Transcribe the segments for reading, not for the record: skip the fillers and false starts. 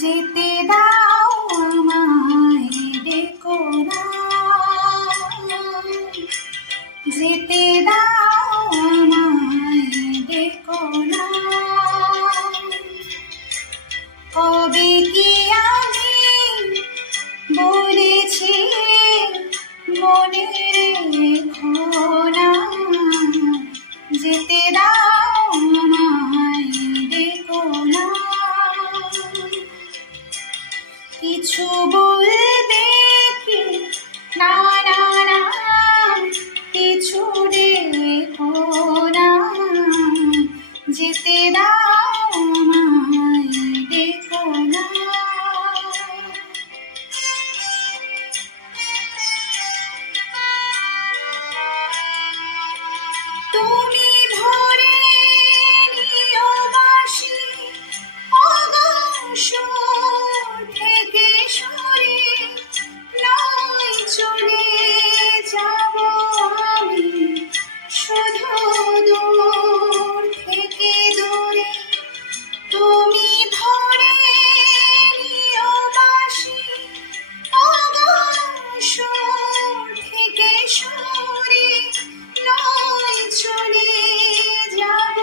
যেতে দাও আমায়, ডেকো না। যেতে দাও আমায়, ডেকো না। কবে কি আমি বলেছি মনে রেখো না। যেতে দাও আমায়, ডেকো না। কিছু বলবে কি না না না, কিছু ডেকো না। যেতে দাও আমায়, ডেকো না। তুমি ভরে নিও বাঁশি অগম সুর থেকে সরে, নয় চলে যাব আমি শুধু দূর থেকে দূরে। তুমি ভরে নিও বাঁশি অগম সুর থেকে সরে, নয় চলে যাব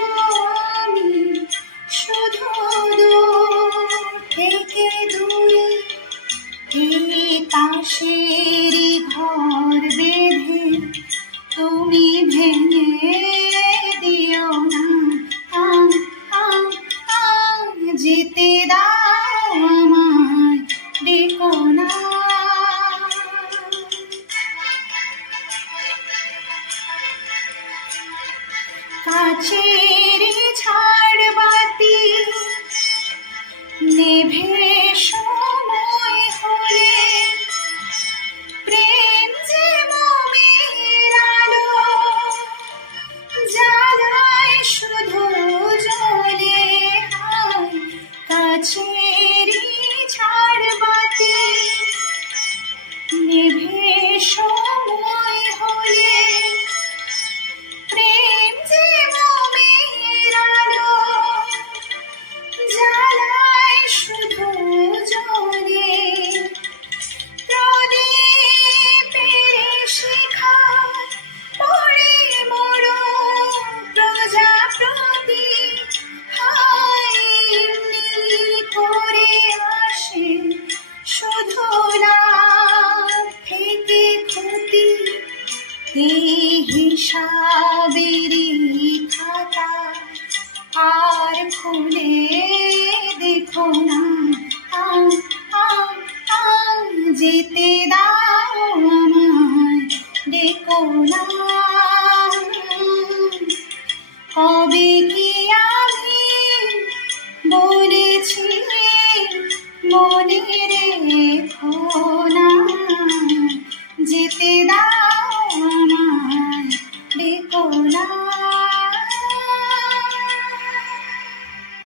আমি শুধু দূর থেকে দূরে। এই তাসেরই ঘর বেঁধে তুমি ভেঙে দিও না। যেতে দাও আমায়, ডেকো না। কাছের ঝাড়বাতি নেভে সময় হলে, প্রেম যে মোমের আলো জ্বালায় শুধু জ্বলে। হায় কাছের ঝাড়বাতি নেভে সময় হলে, প্রেম যে মোমের আলো জ্বালায় শুধু জ্বলে। প্রদীপের শিখায় পড়ে মোড়ো প্রজাপতি, হায় এমনি করে আসে শুধু লাভ থেকে ক্ষতি। এই হিসাবেরই খাতা আর খুলে দেখো না। যেতে দাও আমায়, ডেকো না। কবে কি